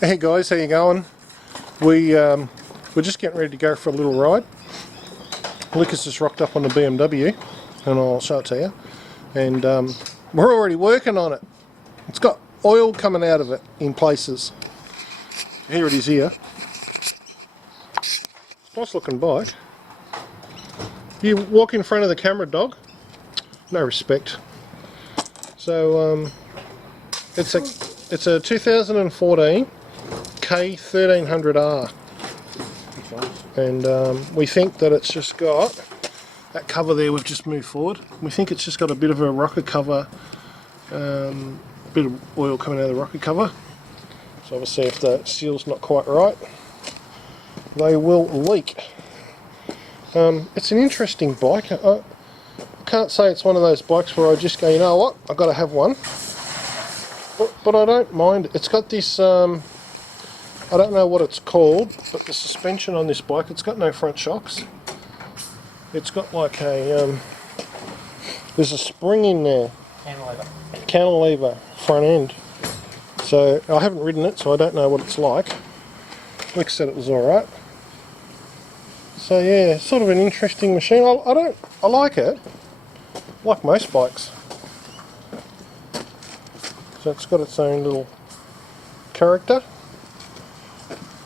Hey guys, how you going? We're just getting ready to go for a little ride. Lucas just rocked up on the BMW, and I'll show it to you. And we're already working on it. It's got oil coming out of it in places. Here it is here. Nice looking bike. You walk in front of the camera, dog? No respect. So it's a 2014 K1300R, and we think that it's just got that cover there. We've just moved forward. We think it's just got a bit of a rocker cover, bit of oil coming out of the rocker cover. So obviously, if the seal's not quite right, they will leak. It's an interesting bike. I can't say it's one of those bikes where I just go, you know what, I've got to have one. But I don't mind. It's got this, I don't know what it's called, but the suspension on this bike, it's got no front shocks. It's got like a, there's a spring in there. Cantilever front end. So I haven't ridden it, so I don't know what it's like. Rick said it was alright. So yeah, sort of an interesting machine. I like it. Like most bikes. So it's got its own little character.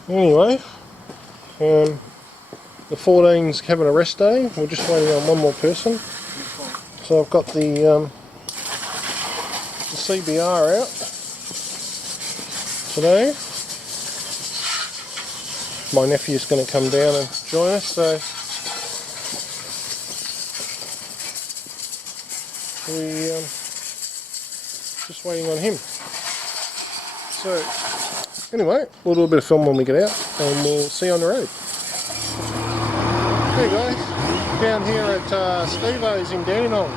Anyway, the 14's having a rest day. We're just waiting on one more person. So I've got the CBR out today. My nephew's going to come down and join us, so we just waiting on him. So anyway, we'll do a bit of film when we get out, and we'll see you on the road. Hey guys, down here at Steve-O's in Dandenong,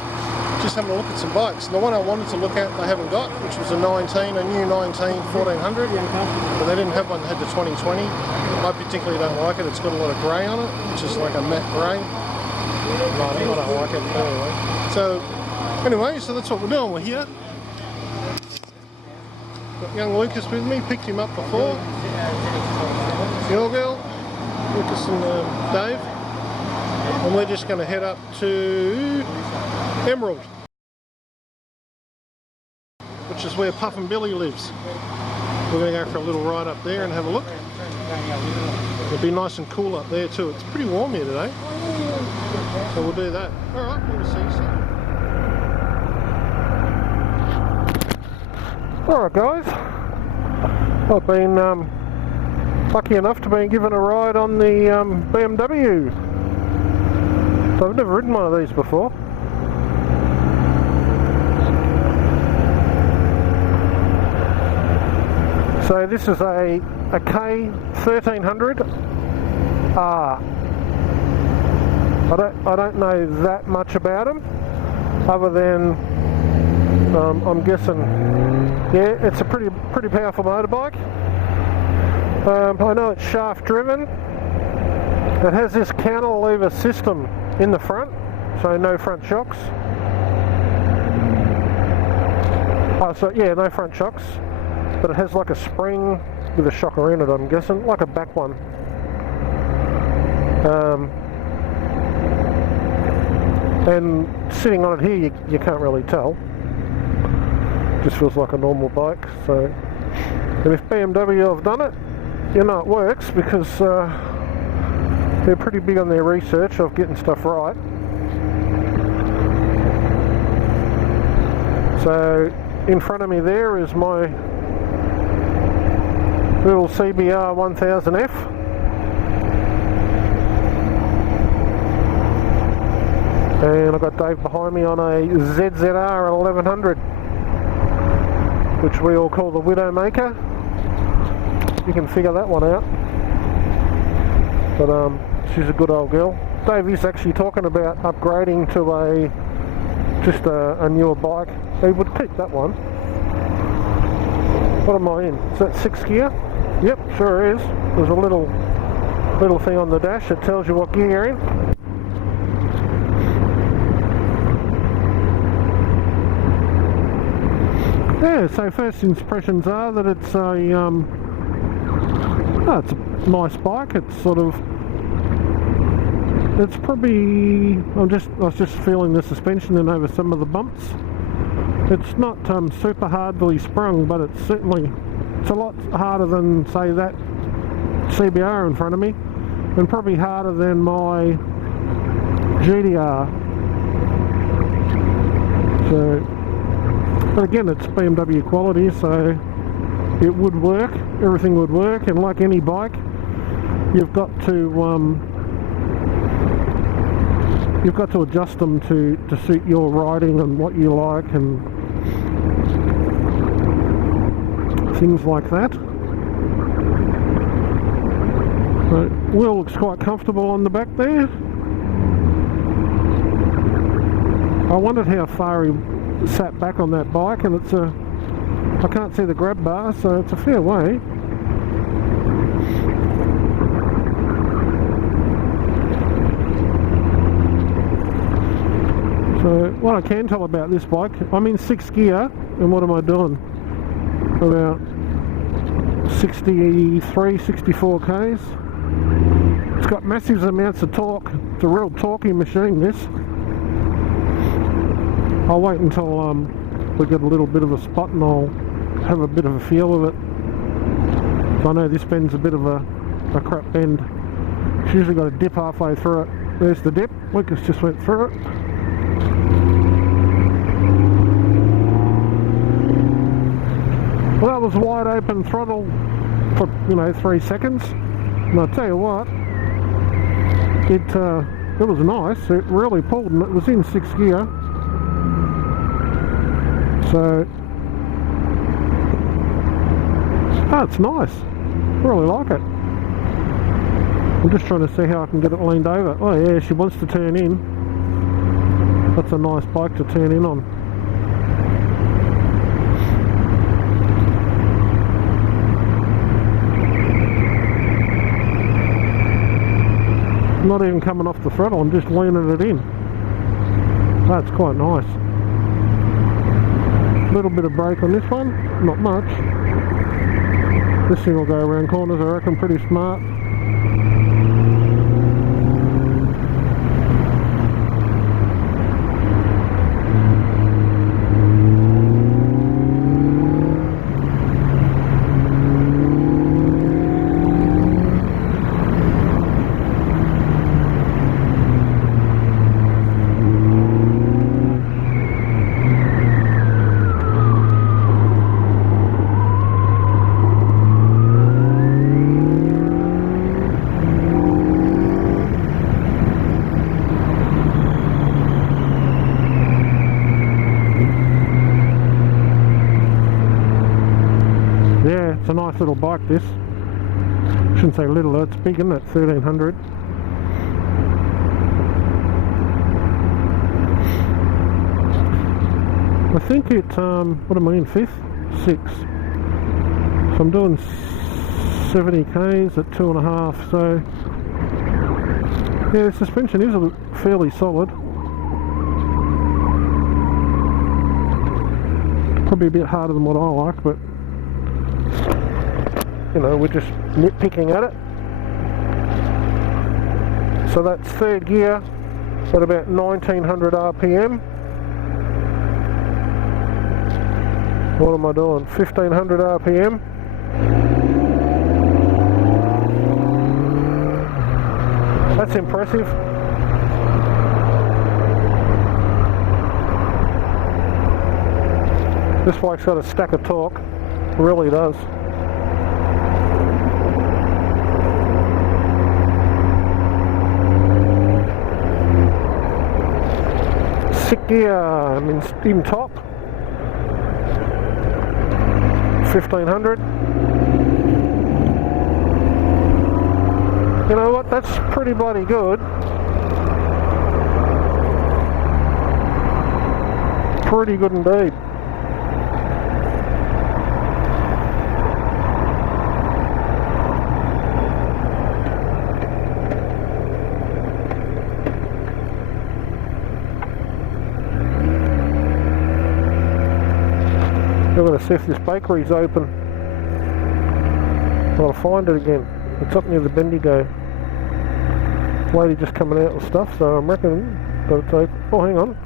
just having a look at some bikes. The one I wanted to look at they haven't got, which was a new 19 1400, but they didn't have one that had the 2020. I particularly don't like it. It's got a lot of grey on it, which is like a matte grey. I don't like it anyway. So that's what we're doing. We're here. Got young Lucas with me, picked him up before. Your girl, Lucas and Dave. And we're just going to head up to Emerald, which is where Puff and Billy lives. We're going to go for a little ride up there and have a look. It'll be nice and cool up there too. It's pretty warm here today. So we'll do that. Alright, we'll see you soon. Alright guys, I've been lucky enough to be given a ride on the BMW. So I've never ridden one of these before. So this is a K1300R. I don't know that much about them, other than I'm guessing, yeah, it's a pretty powerful motorbike. I know it's shaft driven. It has this cantilever system in the front, so no front shocks. So yeah, no front shocks. But it has like a spring with a shocker in it, I'm guessing, like a back one. And sitting on it here, you can't really tell. Just feels like a normal bike. So, and if BMW have done it, you know it works, because they're pretty big on their research of getting stuff right. So in front of me there is my little CBR 1000F. And I've got Dave behind me on a ZZR 1100, which we all call the Widowmaker. You can figure that one out. But she's a good old girl. Dave is actually talking about upgrading to a newer bike. He would keep that one. What am I in? Is that 6th gear? Yep, sure is. There's a little thing on the dash that tells you what gear you're in. Yeah, so first impressions are that it's a Oh, it's a nice bike. It's sort of, it's probably, I was just feeling the suspension in over some of the bumps. It's not super hardly sprung, but it's certainly, it's a lot harder than, say, that CBR in front of me, and probably harder than my GDR. So, but again, it's BMW quality, so it would work, everything would work, and like any bike, you've got to adjust them to suit your riding and what you like and things like that. So, wheel looks quite comfortable on the back there. I wondered how far he sat back on that bike, and it's a, I can't see the grab bar, so it's a fair way. So what I can tell about this bike, I'm in 6th gear, and what am I doing? About 63, 64 k's. It's got massive amounts of torque. It's a real torquey machine, this. I'll wait until we get a little bit of a spot and I'll have a bit of a feel of it. So I know this bend's a bit of a crap bend. It's usually got a dip halfway through it. There's the dip. Lucas just went through it. Well, that was wide open throttle for, 3 seconds. And I'll tell you what, it was nice. It really pulled, and it was in 6th gear. So, it's nice. I really like it. I'm just trying to see how I can get it leaned over. Oh yeah, she wants to turn in. That's a nice bike to turn in on. I'm not even coming off the throttle, I'm just leaning it in. That's quite nice. A little bit of brake on this one, not much. This thing will go around corners, I reckon, pretty smart. It's a nice little bike, this. Shouldn't say little, it's big, isn't it? 1300. I think it, what am I in, 5th? 6th. So I'm doing 70 k's at 2.5, so yeah, the suspension is fairly solid. Probably a bit harder than what I like, but we're just nitpicking at it. So that's 3rd gear at about 1900 RPM. What am I doing? 1500 RPM. That's impressive. This bike's got a stack of torque. It really does. Sixth gear, I'm in top. 1500. You know what, that's pretty bloody good. Pretty good indeed. I'm going to see if this bakery's open. I'll find it again. It's up near the Bendigo. Lady just coming out with stuff, so I'm reckoning that it's open. Oh, hang on.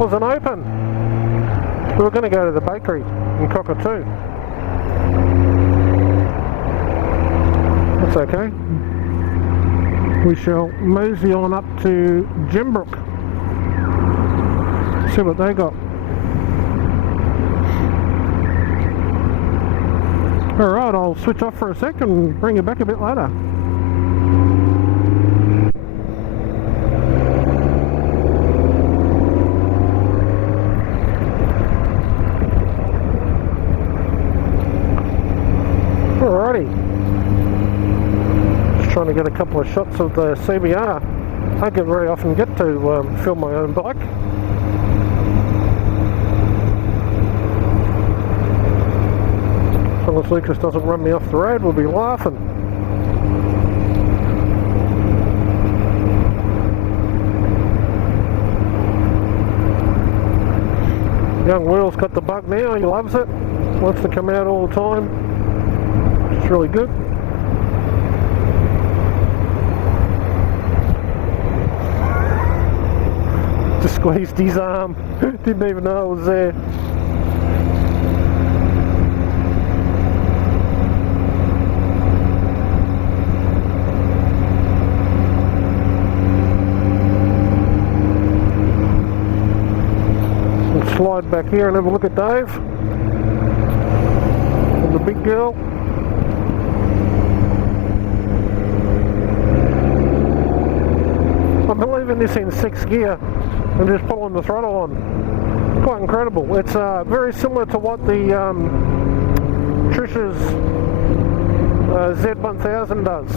Wasn't open. We were going to go to the bakery in Cockatoo. That's okay. We shall mosey on up to Gembrook. See what they got. Alright, I'll switch off for a sec and bring you back a bit later. Just trying to get a couple of shots of the CBR. I don't very often get to film my own bike. As long as Lucas doesn't run me off the road, we'll be laughing. Young Will's got the bug now, he loves it. Wants to come out all the time. It's really good. Just squeezed his arm. Didn't even know it was there. We'll slide back here and have a look at Dave. And the big girl. I'm leaving this in 6th gear and just pulling the throttle on. Quite incredible. It's very similar to what the Trish's Z1000 does.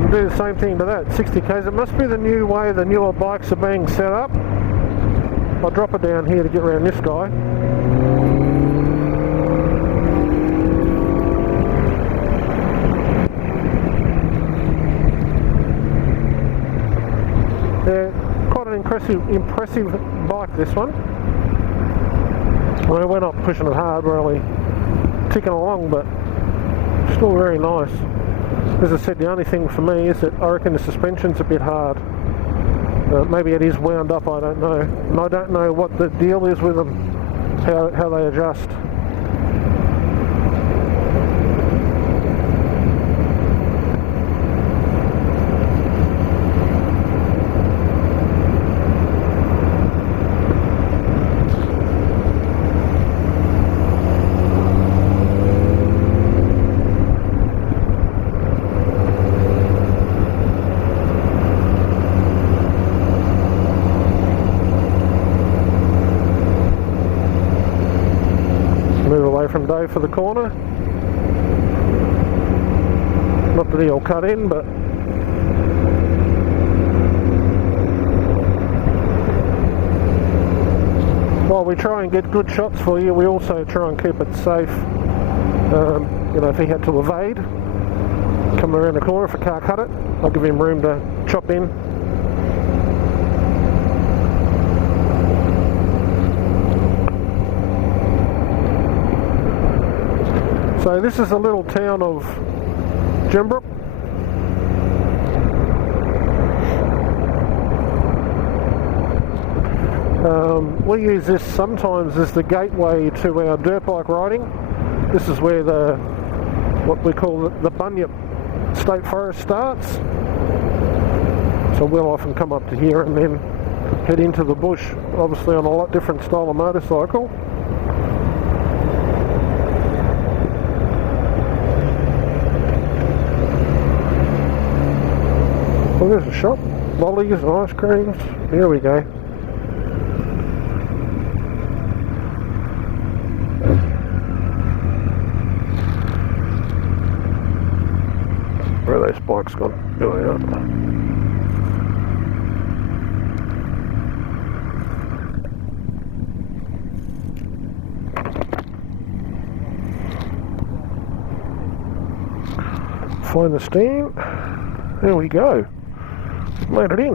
You do the same thing to that, 60 k's. It must be the new way the newer bikes are being set up. I'll drop it down here to get around this guy. Yeah, quite an impressive bike, this one. I mean, we're not pushing it hard, we're only ticking along, but still very nice. As I said, the only thing for me is that I reckon the suspension's a bit hard. Maybe it is wound up, I don't know. And I don't know what the deal is with them, how they adjust. From Dave for the corner. Not that he'll cut in, but while we try and get good shots for you, we also try and keep it safe. You know, if he had to evade, come around the corner, if a car cut it, I'll give him room to chop in. So this is the little town of Gembrook. We use this sometimes as the gateway to our dirt bike riding. This is where what we call the Bunyip State Forest starts. So we'll often come up to here and then head into the bush, obviously on a lot different style of motorcycle. Well, there's a shop, lollies and ice creams. Here we go. Where are those bikes gone? Going up. find the stand. There we go. Load it in.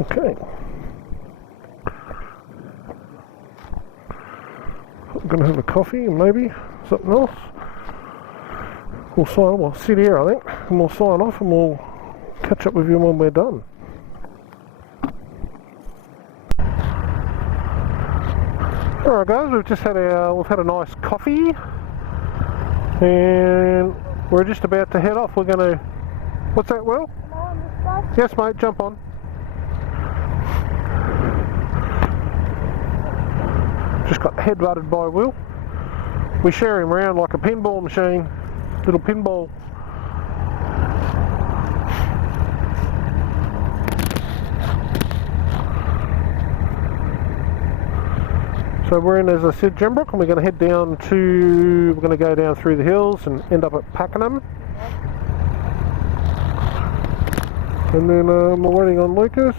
Okay. I'm going to have a coffee and maybe something else. We'll sit here, I think, and we'll sign off and we'll catch up with you when we're done. Alright guys, we've had a nice coffee and we're just about to head off. We're going to... What's that, Will? Yes mate, jump on. Just got head-butted by Will. We share him around like a pinball machine. Little pinball. So we're in, as I said, Gembrook, and we're going to head down to... We're going to go down through the hills and end up at Pakenham. And then we're waiting on Lucas.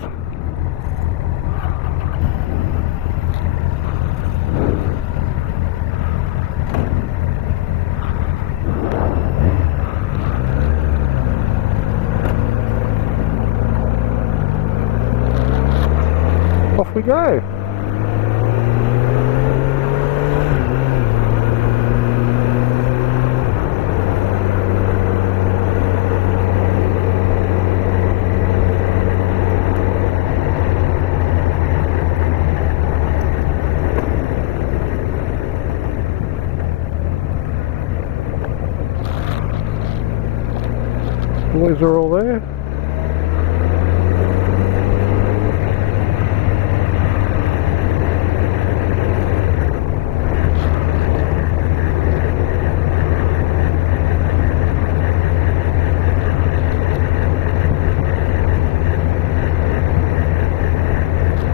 Off we go. The boys are all there.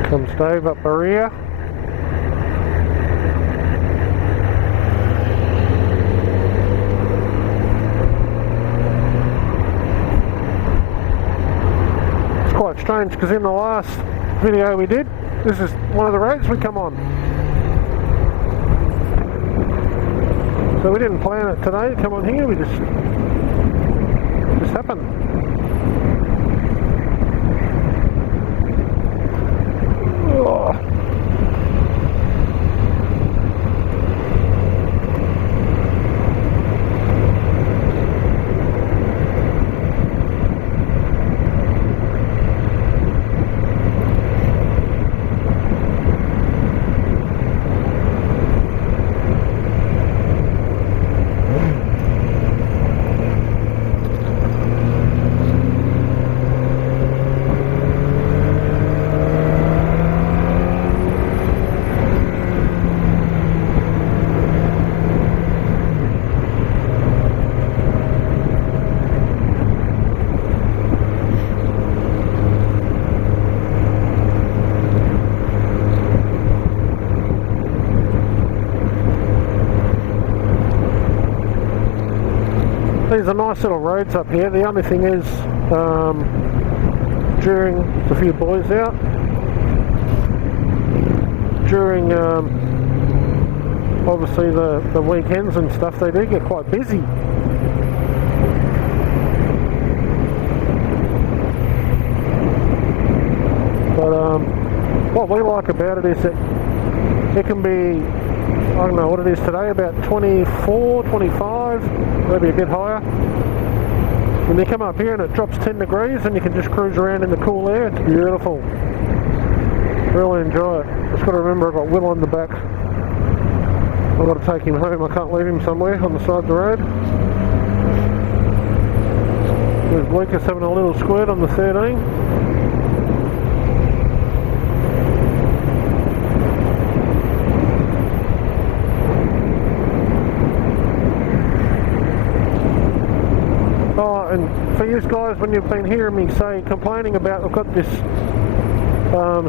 Comes Dave up the rear. It's quite strange because in the last video we did, this is one of the roads we come on. So we didn't plan it today to come on here, we just happened. Oh. These are nice little roads up here. The only thing is, during a few boys out, during obviously the weekends and stuff, they do get quite busy. But what we like about it is that it can be, I don't know what it is today, about 24, 25, maybe a bit higher. When you come up here and it drops 10 degrees and you can just cruise around in the cool air, it's beautiful. Really enjoy it. Just got to remember I've got Will on the back. I've got to take him home, I can't leave him somewhere on the side of the road. There's Lucas having a little squirt on the 13. Oh, and for you guys, when you've been hearing me complaining about, I've got this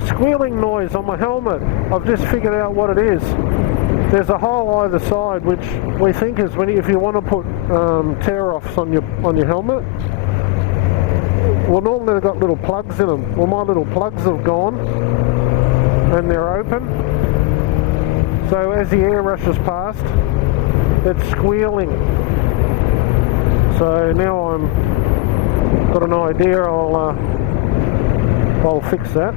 squealing noise on my helmet, I've just figured out what it is. There's a hole either side, which we think is if you want to put tear-offs on your helmet, Well, normally they've got little plugs in them. Well, my little plugs have gone and they're open. So as the air rushes past, it's squealing. So now I'm got an idea. I'll fix that.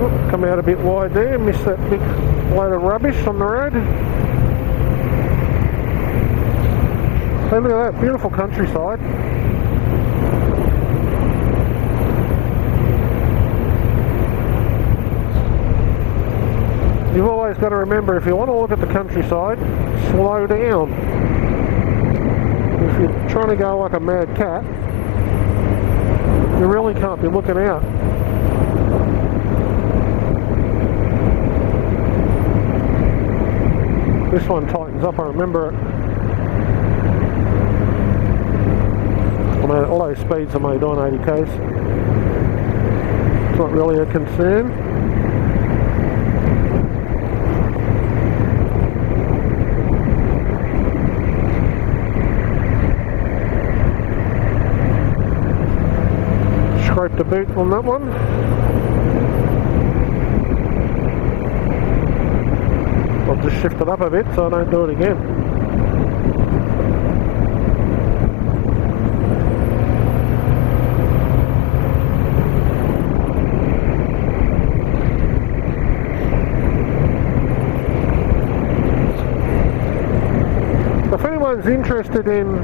Oop, come out a bit wide there. Missed that big load of rubbish on the road. Hey, look at that beautiful countryside. You've always got to remember, if you want to look at the countryside, slow down. If you're trying to go like a mad cat, you really can't be looking out. This one tightens up, I remember it. I mean, all those speeds are made on 80k's. It's not really a concern. Scrape the boot on that one. I'll just shift it up a bit so I don't do it again. If anyone's interested in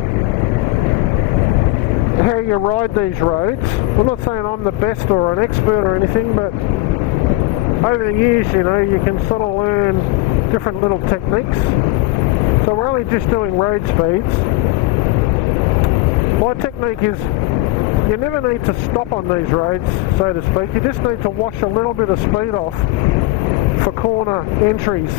how you ride these roads, I'm not saying I'm the best or an expert or anything, but over the years, you know, you can sort of learn different little techniques. So we're only just doing road speeds. My technique is you never need to stop on these roads, so to speak. You just need to wash a little bit of speed off for corner entries.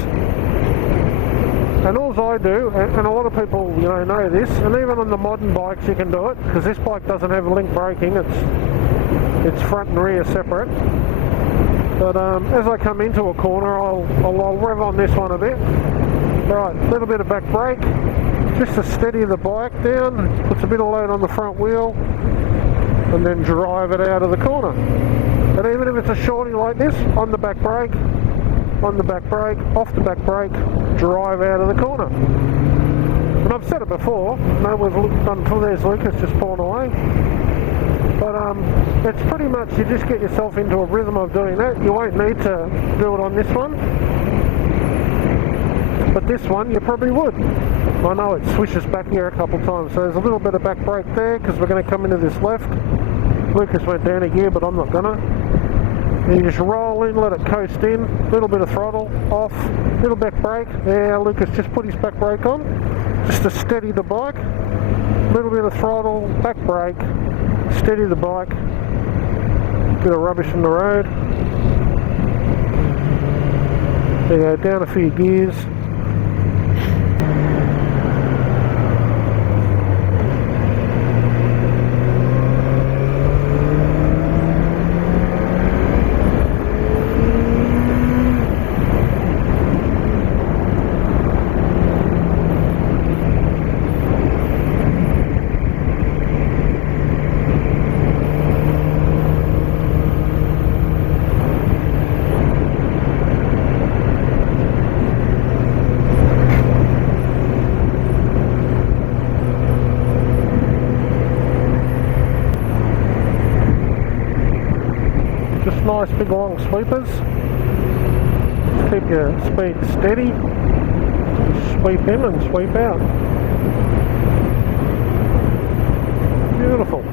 And all I do, and a lot of people, you know this, and even on the modern bikes you can do it, because this bike doesn't have link braking, it's front and rear separate. But as I come into a corner, I'll rev on this one a bit. Right, a little bit of back brake, just to steady the bike down, puts a bit of load on the front wheel, and then drive it out of the corner. And even if it's a shorty like this, on the back brake, off the back brake, drive out of the corner. And I've said it before, no, we've done until there's Lucas just pulling away. But it's pretty much, you just get yourself into a rhythm of doing that. You won't need to do it on this one. But this one, you probably would. I know it swishes back here a couple times, so there's a little bit of back brake there, because we're going to come into this left. Lucas went down a gear, but I'm not gonna. And you just roll in, let it coast in, little bit of throttle, off, little back brake. There, Lucas just put his back brake on, just to steady the bike. Little bit of throttle, back brake, steady the bike. Bit of rubbish in the road. There you go, down a few gears. Just nice big long sweepers. Just keep your speed steady. Sweep in and sweep out. Beautiful.